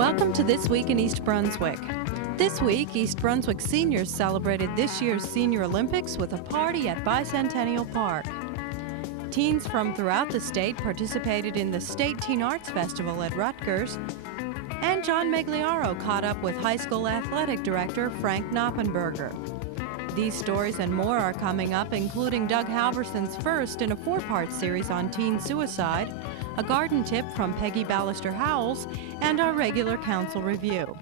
Welcome to This Week in East Brunswick. This week, East Brunswick seniors celebrated this year's Senior Olympics with a party at Bicentennial Park. Teens from throughout the state participated in the State Teen Arts Festival at Rutgers, and John Megliaro caught up with high school athletic director Frank Noppenberger. These stories and more are coming up, including Doug Halverson's first in a 4-part series on teen suicide, a garden tip from Pegi Ballister-Howells, and our regular council review.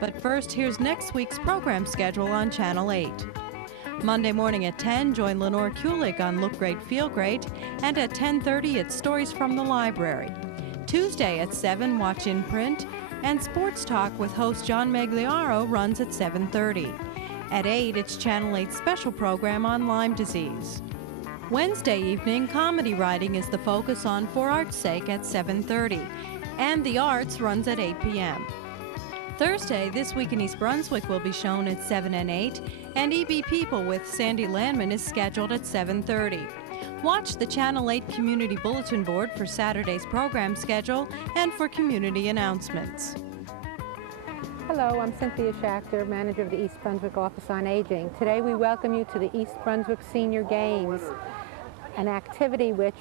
But first, here's next week's program schedule on Channel 8. Monday morning at 10, join Lenore Kulik on Look Great, Feel Great, and at 10:30, it's Stories from the Library. Tuesday at 7, watch In Print, and Sports Talk with host John Megliaro runs at 7:30. At 8, it's Channel 8's special program on Lyme disease. Wednesday evening, comedy writing is the focus on For Art's Sake at 7:30, and The Arts runs at 8 p.m. Thursday, This Week in East Brunswick will be shown at 7 and 8, and EB People with Sandy Landman is scheduled at 7:30. Watch the Channel 8 Community Bulletin Board for Saturday's program schedule and for community announcements. Hello, I'm Cynthia Schachter, manager of the East Brunswick Office on Aging. Today we welcome you to the East Brunswick Senior Games, an activity which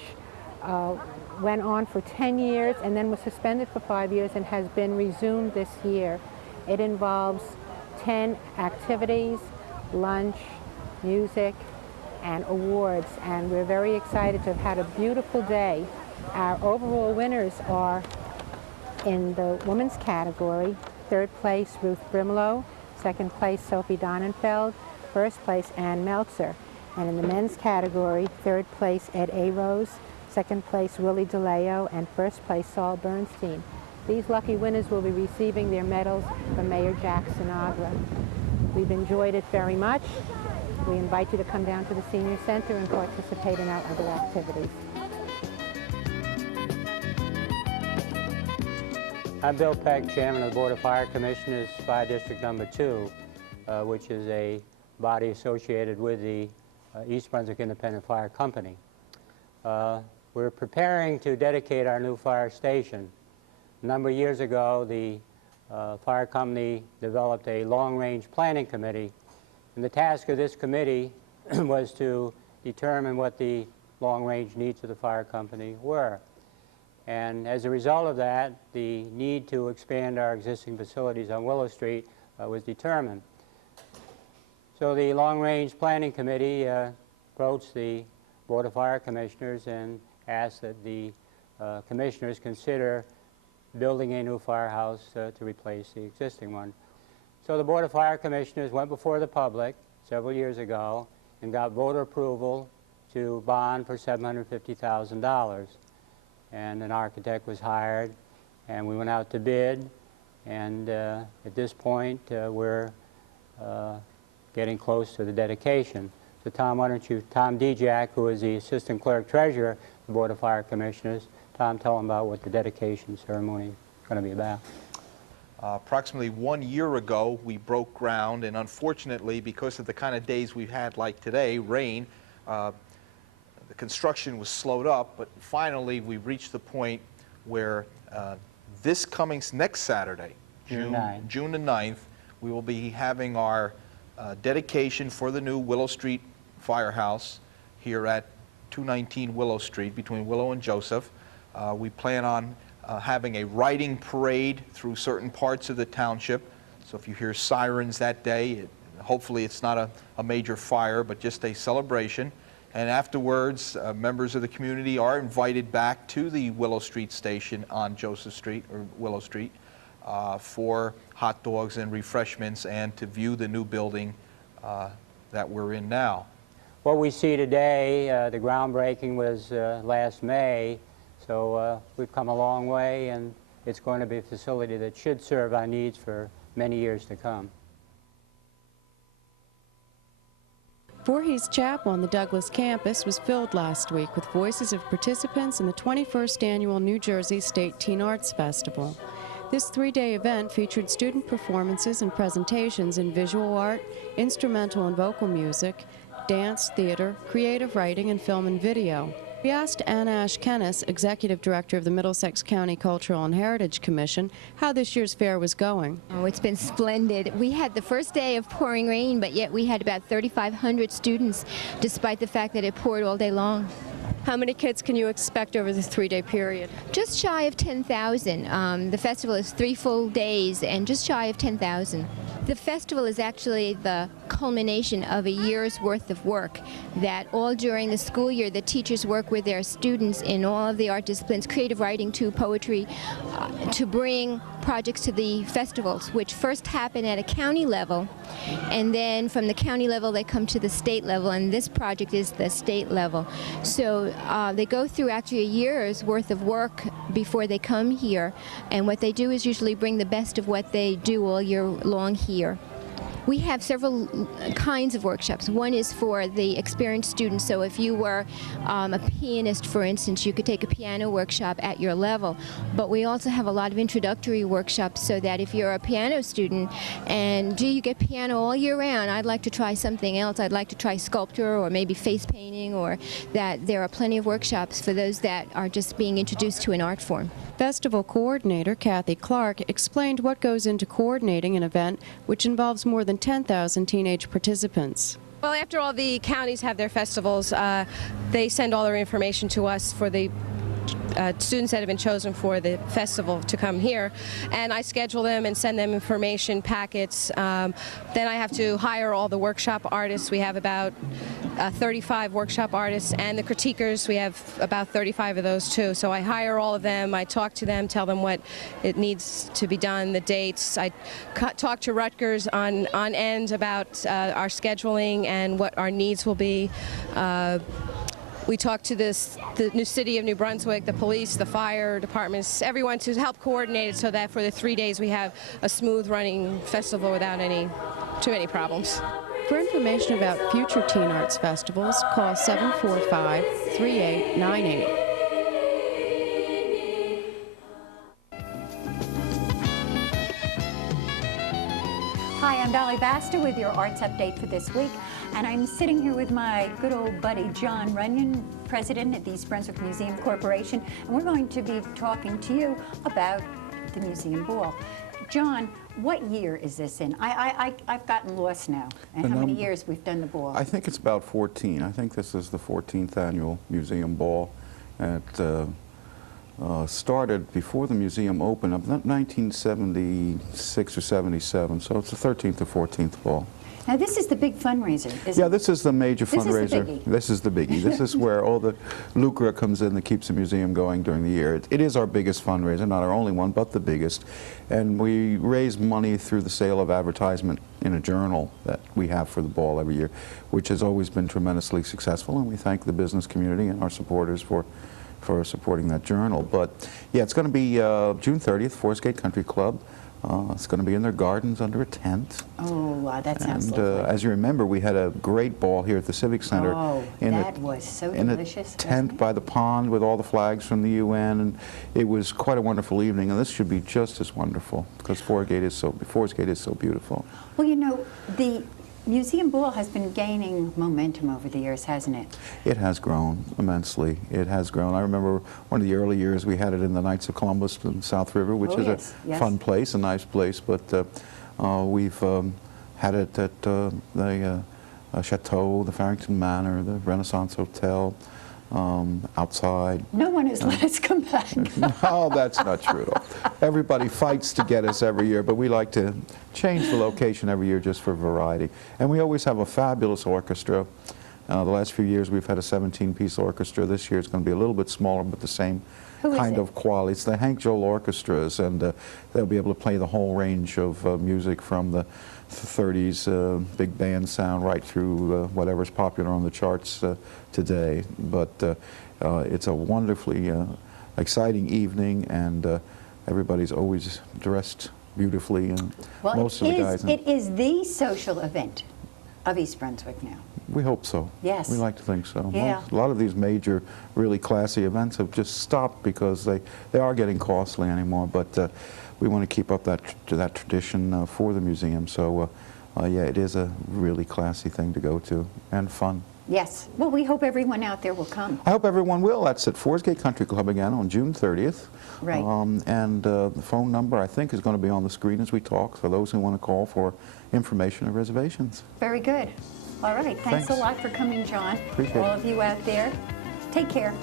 went on for 10 years and then was suspended for 5 years and has been resumed this year. It involves 10 activities, lunch, music, and awards, and we're very excited to have had a beautiful day. Our overall winners are in the women's category: 3rd place, Ruth Brimlow; 2nd place, Sophie Donenfeld; 1st place, Ann Meltzer. And in the men's category, 3rd place, Ed A. Rose; 2nd place, Willie DeLeo; and 1st place, Saul Bernstein. These lucky winners will be receiving their medals from Mayor Jack Sinagro. We've enjoyed it very much. We invite you to come down to the Senior Center and participate in our other activities. I'm Bill Peck, Chairman of the Board of Fire Commissioners, Fire District Number 2, which is a body associated with the East Brunswick Independent Fire Company. We're preparing to dedicate our new fire station. A number of years ago, the fire company developed a long-range planning committee, and the task of this committee was to determine what the long-range needs of the fire company were. And as a result of that, the need to expand our existing facilities on Willow Street was determined. So the Long Range Planning Committee approached the Board of Fire Commissioners and asked that the commissioners consider building a new firehouse to replace the existing one. So the Board of Fire Commissioners went before the public several years ago and got voter approval to bond for $750,000. And an architect was hired, and we went out to bid, and at this point we're getting close to the dedication. So Tom, why don't you, Tom Dijak, who is the Assistant Clerk Treasurer of the Board of Fire Commissioners, Tom, tell them about what the dedication ceremony is going to be about. Approximately 1 year ago, we broke ground, and unfortunately, because of the kind of days we've had like today, rain, the construction was slowed up, but finally we reached the point where this coming next Saturday, June the 9th, we will be having our dedication for the new Willow Street Firehouse here at 219 Willow Street between Willow and Joseph. We plan on having a riding parade through certain parts of the township. So if you hear sirens that day, hopefully it's not a major fire, but just a celebration. And afterwards, members of the community are invited back to the Willow Street station on Joseph Street, or Willow Street, for hot dogs and refreshments and to view the new building that we're in now. What we see today, the groundbreaking was last May, so we've come a long way, and it's going to be a facility that should serve our needs for many years to come. Voorhees Chapel on the Douglas campus was filled last week with voices of participants in the 21st Annual New Jersey State Teen Arts Festival. This 3-day event featured student performances and presentations in visual art, instrumental and vocal music, dance, theater, creative writing, and film and video. We asked Anna Ashkenis, Executive Director of the Middlesex County Cultural and Heritage Commission, how this year's fair was going. Oh, it's been splendid. We had the first day of pouring rain, but yet we had about 3,500 students, despite the fact that it poured all day long. How many kids can you expect over the 3-day period? Just shy of 10,000. The festival is 3 full days and just shy of 10,000. The festival is actually the culmination of a year's worth of work that all during the school year the teachers work with their students in all of the art disciplines, creative writing to poetry, to bring projects to the festivals, which first happen at a county level, and then from the county level they come to the state level, and this project is the state level. So they go through actually a year's worth of work before they come here, and what they do is usually bring the best of what they do all year long here. We have several kinds of workshops. One is for the experienced students, so if you were a pianist, for instance, you could take a piano workshop at your level. But we also have a lot of introductory workshops so that if you're a piano student and do you get piano all year round, I'd like to try something else, I'd like to try sculpture or maybe face painting, or that there are plenty of workshops for those that are just being introduced to an art form. Festival coordinator Kathy Clark explained what goes into coordinating an event which involves more than 10,000 teenage participants. Well, after all the counties have their festivals, they send all their information to us for the students that have been chosen for the festival to come here, and I schedule them and send them information packets. Then I have to hire all the workshop artists. We have about 35 workshop artists, and the critiquers, we have about 35 of those too. So I hire all of them, I talk to them, tell them what it needs to be done, the dates. I talk to Rutgers on end about our scheduling and what our needs will be. We talk to the new city of New Brunswick, the police, the fire departments, everyone to help coordinate it so that for the 3 days we have a smooth running festival without too many problems. For information about future Teen Arts festivals, call 745-3898. Hi, I'm Dolly Basta with your arts update for this week, and I'm sitting here with my good old buddy John Runyon, president at the East Brunswick Museum Corporation, and we're going to be talking to you about the Museum Ball. John, what year is this in? I've gotten lost now, and how many years we've done the ball? I think it's about 14. I think this is the 14th annual Museum Ball. It started before the museum opened, 1976 or 77, so it's the 13th or 14th ball. Now this is the big fundraiser, isn't it? Yeah, this is the major fundraiser. This is the biggie. This is the biggie. This is where all the lucre comes in that keeps the museum going during the year. It is our biggest fundraiser, not our only one, but the biggest. And we raise money through the sale of advertisement in a journal that we have for the ball every year, which has always been tremendously successful, and we thank the business community and our supporters for supporting that journal. But yeah, it's going to be June 30th, Forest Gate Country Club. It's going to be in their gardens under a tent. Oh, wow, that sounds lovely. As you remember, we had a great ball here at the Civic Center. Oh, that was so delicious. In a tent by the pond with all the flags from the UN, and it was quite a wonderful evening. And this should be just as wonderful because Forest Gate is so beautiful. Well, you know, the Museum Ball has been gaining momentum over the years, hasn't it? It has grown immensely. It has grown. I remember one of the early years we had it in the Knights of Columbus in South River, which is a fun place, a nice place, but we've had it at the Chateau, the Farrington Manor, the Renaissance Hotel, outside. No one has let us come back. No, that's not true at all. Everybody fights to get us every year, but we like to change the location every year just for variety. And we always have a fabulous orchestra. The last few years we've had a 17-piece orchestra. This year it's going to be a little bit smaller, but the same kind of quality. It's the Hank Joel Orchestras, and they'll be able to play the whole range of music from the 30s big band sound right through whatever's popular on the charts today. But it's a wonderfully exciting evening, and everybody's always dressed beautifully, and well, most of the guys. It is the social event of East Brunswick now. We hope so. Yes. We like to think so. Yeah. A lot of these major, really classy events have just stopped because they are getting costly anymore, but we want to keep up that tradition for the museum. So, yeah, it is a really classy thing to go to, and fun. Yes. Well, we hope everyone out there will come. I hope everyone will. That's at Forest Gate Country Club again on June 30th. Right. And the phone number, I think, is going to be on the screen as we talk for those who want to call for information or reservations. Very good. All right. Thanks a Thanks. lot for coming, John. Appreciate All it. of you out there, take care.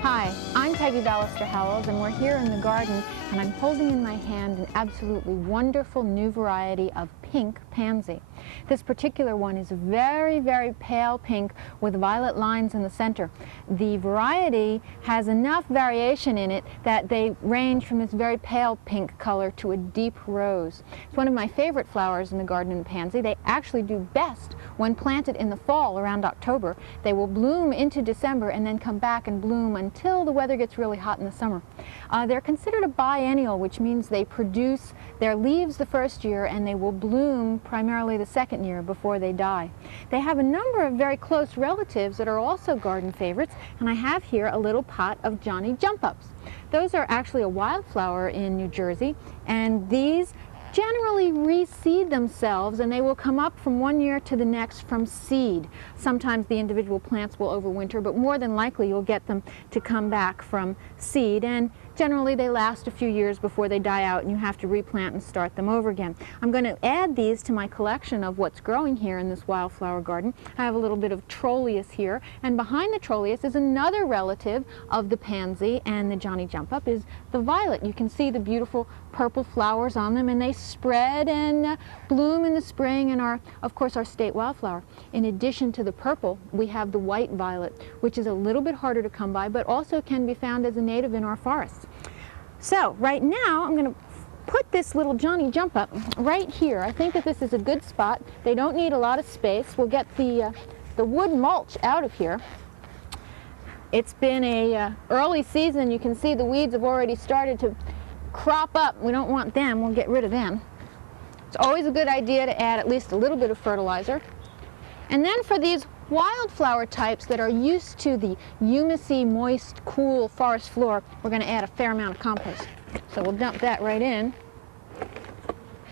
Hi, I'm Peggy Ballister-Howells, and we're here in the garden, and I'm holding in my hand an absolutely wonderful new variety of pink pansy. This particular one is very, very pale pink with violet lines in the center. The variety has enough variation in it that they range from this very pale pink color to a deep rose. It's one of my favorite flowers in the garden in the pansy. They actually do best when planted in the fall around October. They will bloom into December and then come back and bloom until the weather gets really hot in the summer. They're considered a biennial, which means they produce their leaves the first year and they will bloom primarily the second year before they die. They have a number of very close relatives that are also garden favorites, and I have here a little pot of Johnny Jump-Ups. Those are actually a wildflower in New Jersey, and these generally reseed themselves, and they will come up from one year to the next from seed. Sometimes the individual plants will overwinter, but more than likely you'll get them to come back from seed, and generally they last a few years before they die out and you have to replant and start them over again. I'm going to add these to my collection of what's growing here in this wildflower garden. I have a little bit of Trollius here, and behind the Trollius is another relative of the pansy and the Johnny Jump-Up is the violet. You can see the beautiful purple flowers on them, and they spread and bloom in the spring and are, of course, our state wildflower. In addition to the purple, we have the white violet, which is a little bit harder to come by, but also can be found as a native in our forests. So right now, I'm going to put this little Johnny Jump-Up right here. I think that this is a good spot. They don't need a lot of space. We'll get the wood mulch out of here. It's been a early season. You can see the weeds have already started to crop up. We don't want them. We'll get rid of them. It's always a good idea to add at least a little bit of fertilizer. And then for these wildflower types that are used to the humusy, moist, cool forest floor, we're going to add a fair amount of compost. So we'll dump that right in,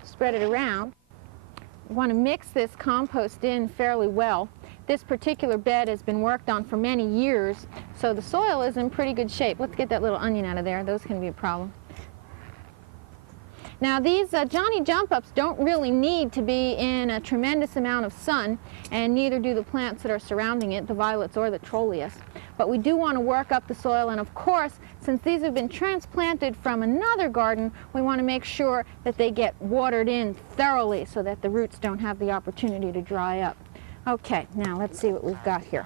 spread it around. We want to mix this compost in fairly well. This particular bed has been worked on for many years, so the soil is in pretty good shape. Let's get that little onion out of there. Those can be a problem. Now these Johnny Jump-Ups don't really need to be in a tremendous amount of sun, and neither do the plants that are surrounding it, the violets or the Trollius. But we do want to work up the soil, and of course, since these have been transplanted from another garden, we want to make sure that they get watered in thoroughly so that the roots don't have the opportunity to dry up. Okay, now let's see what we've got here.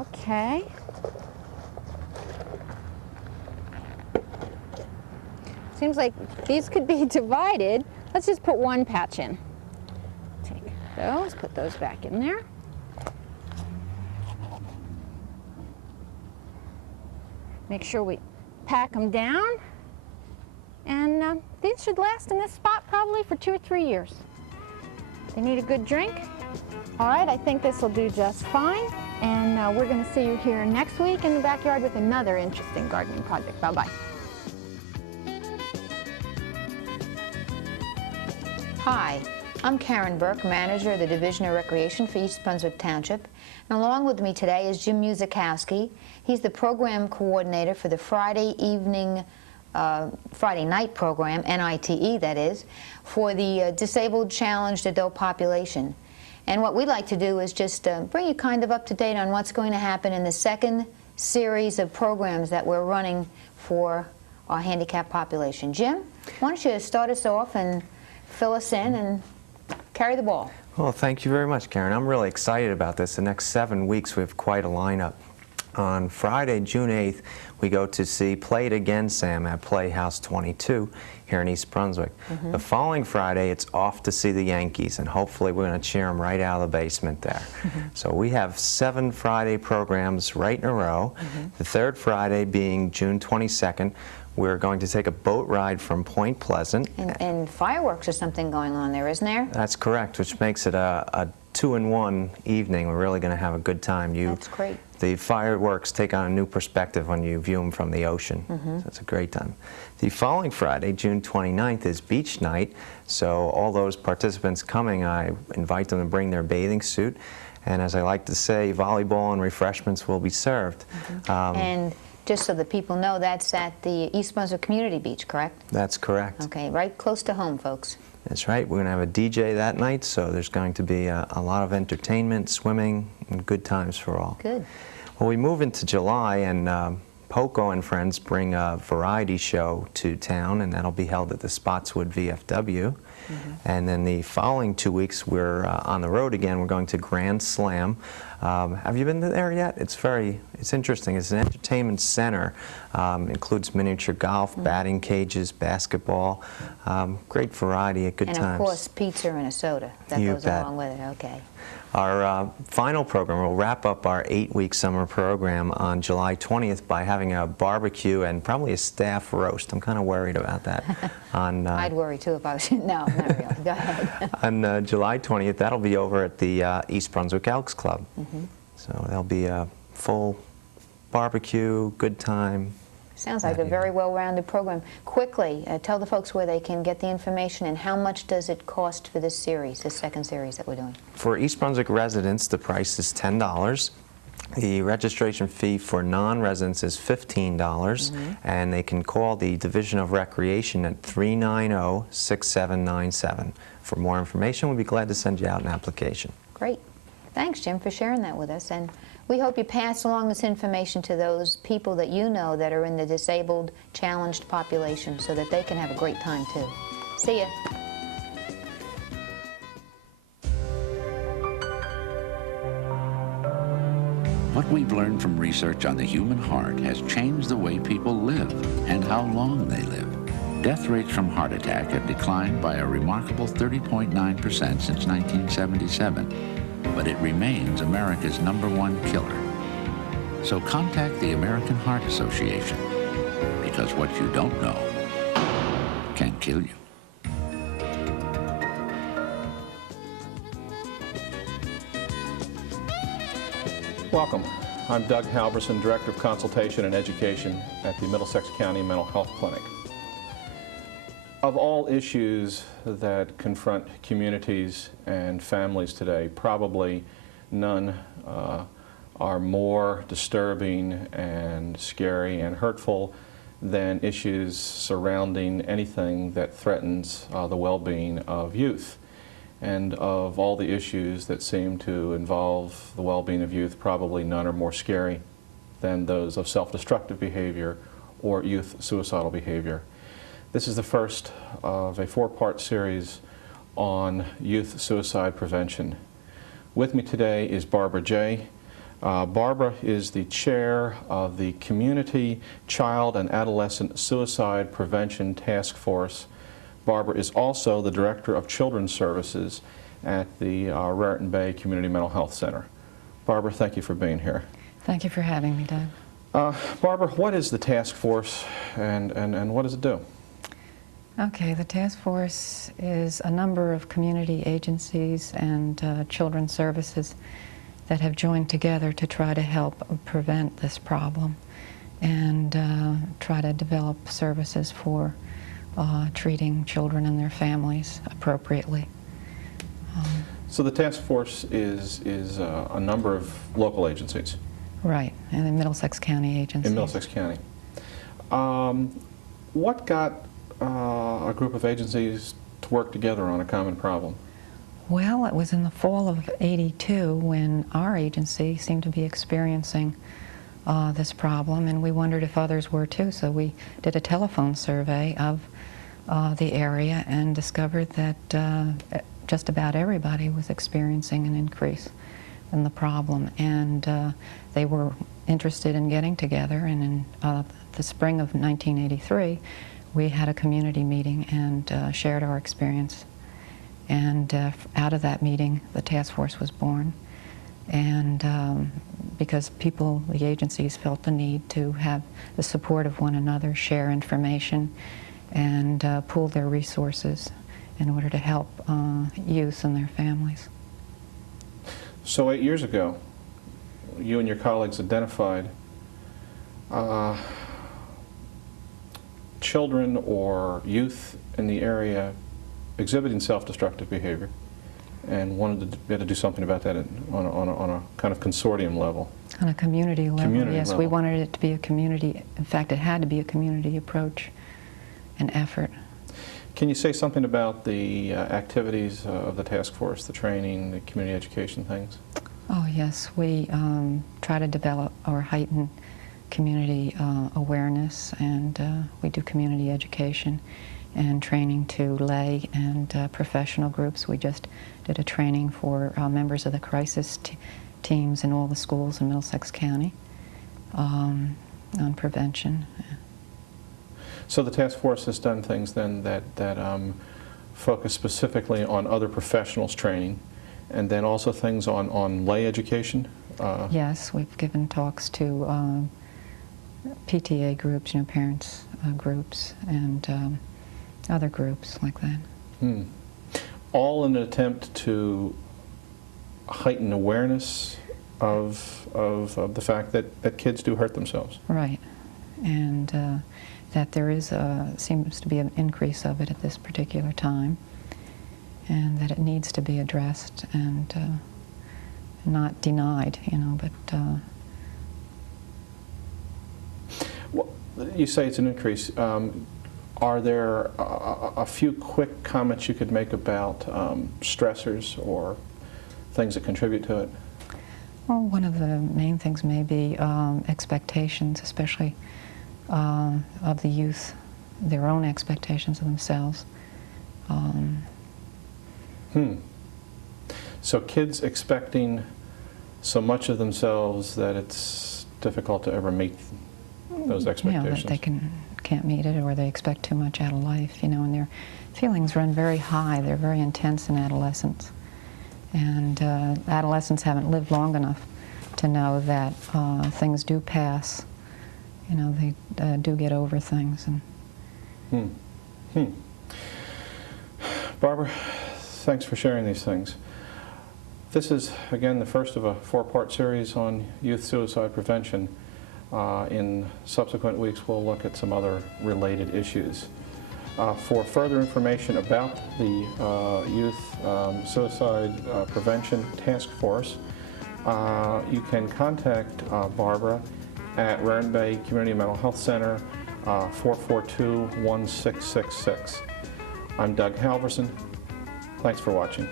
Okay. Seems like these could be divided. Let's just put one patch in. Take those, put those back in there. Make sure we pack them down. And these should last in this spot probably for 2 or 3 years. They need a good drink. All right, I think this will do just fine. And we're going to see you here next week in the backyard with another interesting gardening project. Bye-bye. Hi, I'm Karen Burke, manager of the Division of Recreation for East Brunswick Township. And along with me today is Jim Musakowski. He's the program coordinator for the Friday night program, NITE that is, for the disabled challenged adult population. And what we'd like to do is just bring you kind of up to date on what's going to happen in the second series of programs that we're running for our handicapped population. Jim, why don't you start us off and fill us in and carry the ball. Well, thank you very much, Karen. I'm really excited about this. The next 7 weeks, we have quite a lineup. On Friday, June 8th, we go to see Play It Again, Sam, at Playhouse 22 here in East Brunswick. The following Friday, it's off to see the Yankees, and hopefully we're going to cheer them right out of the basement there. So we have 7 Friday programs right in a row. The third Friday being June 22nd, we're going to take a boat ride from Point Pleasant. And fireworks or something going on there, isn't there? That's correct, which makes it a 2-in-1 evening. We're really going to have a good time. That's great. The fireworks take on a new perspective when you view them from the ocean. Mm-hmm. So it's a great time. The following Friday, June 29th, is beach night. So all those participants coming, I invite them to bring their bathing suit. And as I like to say, volleyball and refreshments will be served. Mm-hmm. And just so that people know, that's at the East Brunswick Community Beach, correct? That's correct. Okay, right close to home, folks. That's right. We're going to have a DJ that night, so there's going to be a lot of entertainment, swimming, and good times for all. Good. Well, we move into July, and Poco and friends bring a variety show to town, and that'll be held at the Spotswood VFW. Mm-hmm. And then the following 2 weeks, we're on the road again. We're going to Grand Slam. Have you been there yet? It's interesting. It's an entertainment center. Includes miniature golf, batting cages, basketball. Great variety of good times. And of course, pizza and a soda. That goes along with it. Okay. Our final program, we'll wrap up our 8-week summer program on July 20th by having a barbecue and probably a staff roast. I'm kind of worried about that. I'd worry too if I was, no, not really. Go ahead. On July 20th, that'll be over at the East Brunswick Elks Club. Mm-hmm. So there'll be a full barbecue, good time. Sounds like a very well-rounded program. Quickly, tell the folks where they can get the information and how much does it cost for this series, this second series that we're doing? For East Brunswick residents, the price is $10. The registration fee for non-residents is $15, and they can call the Division of Recreation at 390-6797. For more information, we'd be glad to send you out an application. Great. Thanks, Jim, for sharing that with us. And we hope you pass along this information to those people that you know that are in the disabled, challenged population so that they can have a great time, too. See ya. What we've learned from research on the human heart has changed the way people live and how long they live. Death rates from heart attack have declined by a remarkable 30.9% since 1977, but it remains America's #1 killer. So contact the American Heart Association, because what you don't know can kill you. Welcome. I'm Doug Halverson, Director of Consultation and Education at the Middlesex County Mental Health Clinic. Of all issues that confront communities and families today, probably none are more disturbing and scary and hurtful than issues surrounding anything that threatens the well-being of youth. And of all the issues that seem to involve the well-being of youth, probably none are more scary than those of self-destructive behavior or youth suicidal behavior. This is the first of a 4-part series on youth suicide prevention. With me today is Barbara J. Barbara is the chair of the Community Child and Adolescent Suicide Prevention Task Force. Barbara is also the Director of Children's Services at the Raritan Bay Community Mental Health Center. Barbara, thank you for being here. Thank you for having me, Doug. Barbara, what is the task force and what does it do? Okay, the task force is a number of community agencies and children's services that have joined together to try to help prevent this problem and try to develop services for treating children and their families appropriately. So the task force is a number of local agencies? Right, and the Middlesex County agencies. In Middlesex County. What got a group of agencies to work together on a common problem? Well, it was in the fall of '82 when our agency seemed to be experiencing this problem, and we wondered if others were too. So we did a telephone survey of the area and discovered that just about everybody was experiencing an increase in the problem, and they were interested in getting together. And in the spring of 1983, we had a community meeting and shared our experience. And out of that meeting, the task force was born. And because people, the agencies, felt the need to have the support of one another, share information, and pool their resources in order to help youth and their families. So 8 years ago, you and your colleagues identified children or youth in the area exhibiting self-destructive behavior, and wanted to be able to do something about that on a kind of consortium level. On a community level, yes. level. We wanted it to be a community, in fact, it had to be a community approach and effort. Can you say something about the activities of the task force, the training, the community education things? Oh, yes. We try to develop or heighten community awareness, and we do community education and training to lay and professional groups. We just did a training for members of the crisis teams in all the schools in Middlesex County on prevention. So the task force has done things then that focus specifically on other professionals training, and then also things on lay education? Yes, we've given talks to PTA groups, you know, parents groups, and other groups like that. All in an attempt to heighten awareness of the fact that kids do hurt themselves. Right, and that there is seems to be an increase of it at this particular time, and that it needs to be addressed and not denied, you know, but well, you say it's an increase. Are there a few quick comments you could make about stressors or things that contribute to it? Well, one of the main things may be expectations, especially of the youth, their own expectations of themselves. So kids expecting so much of themselves that it's difficult to ever meet those expectations. Yeah, that they can't meet it, or they expect too much out of life, you know, and their feelings run very high. They're very intense in adolescence. And adolescents haven't lived long enough to know that things do pass. You know, they do get over things. And Barbara, thanks for sharing these things. This is, again, the first of a 4-part series on youth suicide prevention. In subsequent weeks, we'll look at some other related issues. For further information about the Youth Suicide Prevention Task Force, you can contact Barbara at Raritan Bay Community Mental Health Center, 442-1666. I'm Doug Halverson. Thanks for watching.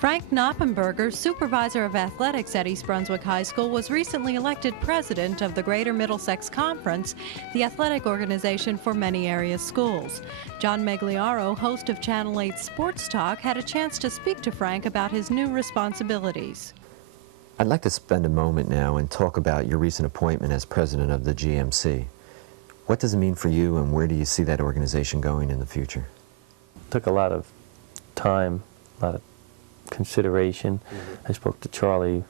Frank Noppenberger, supervisor of athletics at East Brunswick High School, was recently elected president of the Greater Middlesex Conference, the athletic organization for many area schools. John Megliaro, host of Channel 8 Sports Talk, had a chance to speak to Frank about his new responsibilities. I'd like to spend a moment now and talk about your recent appointment as president of the GMC. What does it mean for you, and where do you see that organization going in the future? It took a lot of time, a lot of consideration. I spoke to Charlie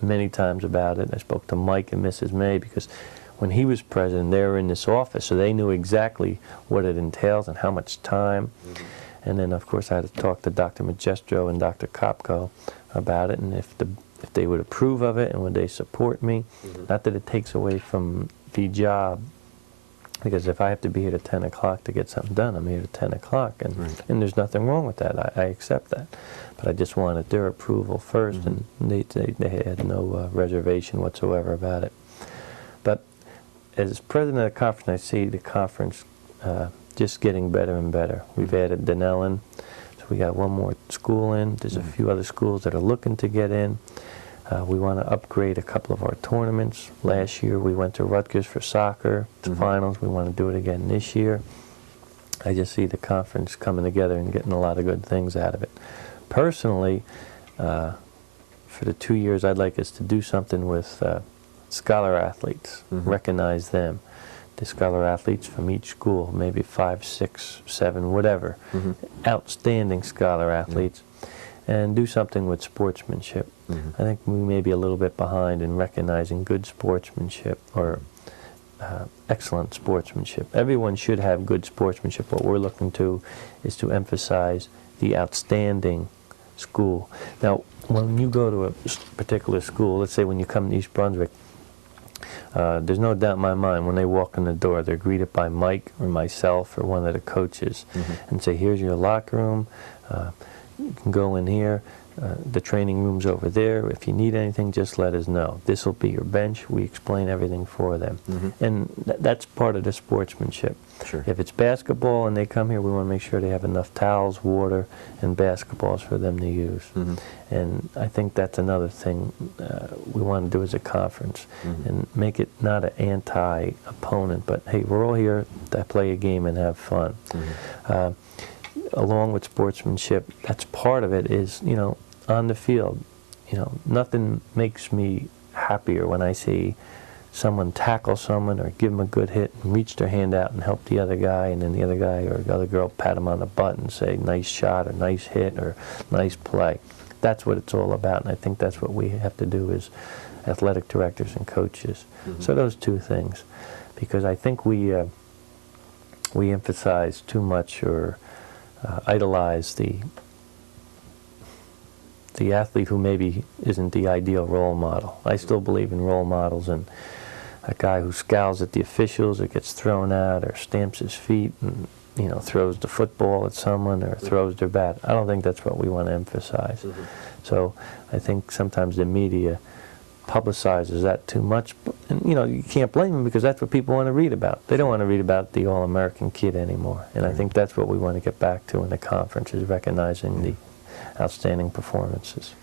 many times about it. I spoke to Mike and Mrs. May, because when he was president, they were in this office, so they knew exactly what it entails and how much time. And then, of course, I had to talk to Dr. Magestro and Dr. Kopko about it, and if they would approve of it and would they support me. Not that it takes away from the job, because if I have to be here at 10 o'clock to get something done, I'm here at 10 o'clock, and there's nothing wrong with that. I accept that. But I just wanted their approval first, and they had no reservation whatsoever about it. But as president of the conference, I see the conference just getting better and better. We've added Denellen, so we got one more school in. There's a few other schools that are looking to get in. We want to upgrade a couple of our tournaments. Last year we went to Rutgers for soccer, to finals. We want to do it again this year. I just see the conference coming together and getting a lot of good things out of it. Personally, for the 2 years, I'd like us to do something with scholar athletes, recognize them. The scholar athletes from each school, maybe 5, 6, 7, whatever, outstanding scholar athletes, and do something with sportsmanship. I think we may be a little bit behind in recognizing good sportsmanship, or excellent sportsmanship. Everyone should have good sportsmanship. What we're looking to is to emphasize the outstanding school. Now, when you go to a particular school, let's say when you come to East Brunswick, there's no doubt in my mind when they walk in the door, they're greeted by Mike or myself or one of the coaches and say, here's your locker room, you can go in here, the training room's over there, if you need anything just let us know. This will be your bench, we explain everything for them. And that's part of the sportsmanship. Sure. If it's basketball and they come here, we want to make sure they have enough towels, water, and basketballs for them to use. And I think that's another thing we want to do as a conference, and make it not an anti-opponent, but hey, we're all here to play a game and have fun. Along with sportsmanship, that's part of it is, you know, on the field, you know, nothing makes me happier when I see someone tackle someone or give them a good hit and reach their hand out and help the other guy, and then the other guy or the other girl pat him on the butt and say nice shot or nice hit or nice play. That's what it's all about, and I think that's what we have to do as athletic directors and coaches. So those two things, because I think we emphasize too much or idolize the athlete who maybe isn't the ideal role model. I still believe in role models, and a guy who scowls at the officials or gets thrown out or stamps his feet and, you know, throws the football at someone or throws their bat. I don't think that's what we want to emphasize. So I think sometimes the media publicizes that too much, and you know, you can't blame them because that's what people want to read about. They don't want to read about the All-American kid anymore, and I think that's what we want to get back to in the conference, is recognizing the outstanding performances.